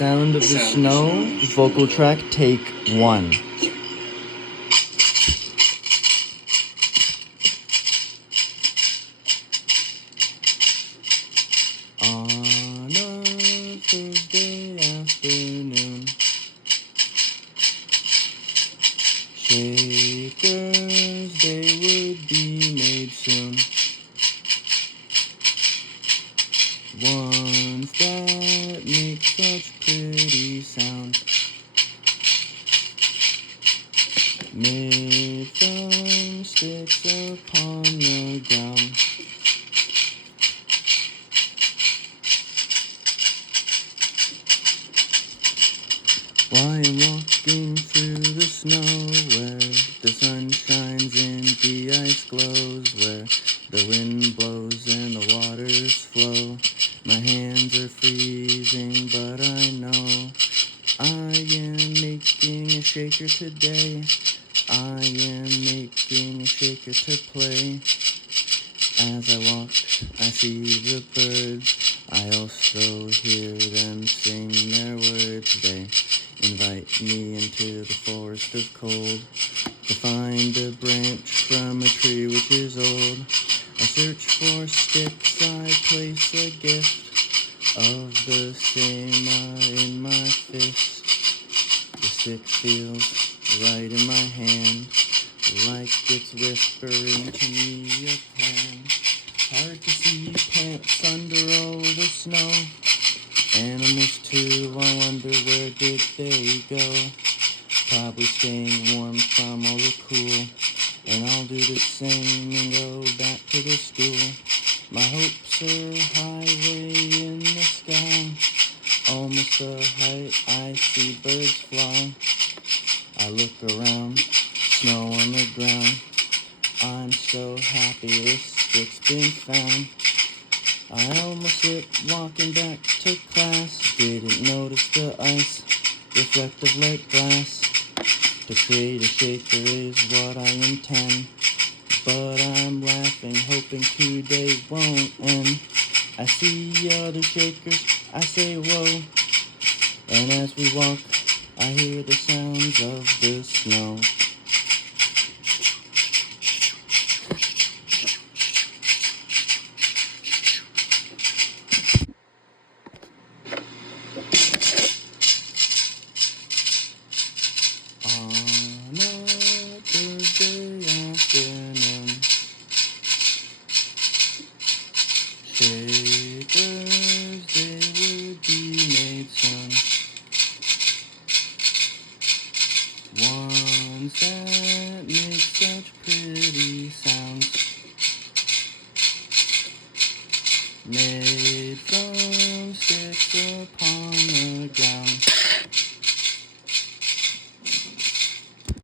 Sound of the Snow, vocal track, take 1. On a Thursday afternoon, shakers they would be made soon. Ones that make such pretty sound, made from sticks upon the ground. While I'm walking through the snow, where the sun shines and the ice glows, where the wind blows and the waters flow, my hands are freezing, but I know I am making a shaker today. I am making a shaker to play. As I walk, I see the birds. I also hear them sing their words. They invite me into the forest of cold to find a branch from a tree which is old. I search for sticks, I place a gift of the same in my fist. The stick feels right in my hand, like it's whispering to me a plan. Hard to see plants under all the snow. Animals too, I wonder where did they go? Probably staying warm from all the cool. And I'll do the same and go back to the school. My hopes are highway in the sky, almost the height I see birds fly. I look around, snow on the ground. I'm so happy this stick's been found. I almost slipped walking back to class. Didn't notice the ice, reflective like glass. To create a shaker is what I intend, but I'm laughing, hoping today won't end. I see other shakers, I say whoa, and as we walk, I hear the sounds of the snow. On a Thursday afternoon, shakers they would be made soon. Ones that make such pretty sounds, made from sticks upon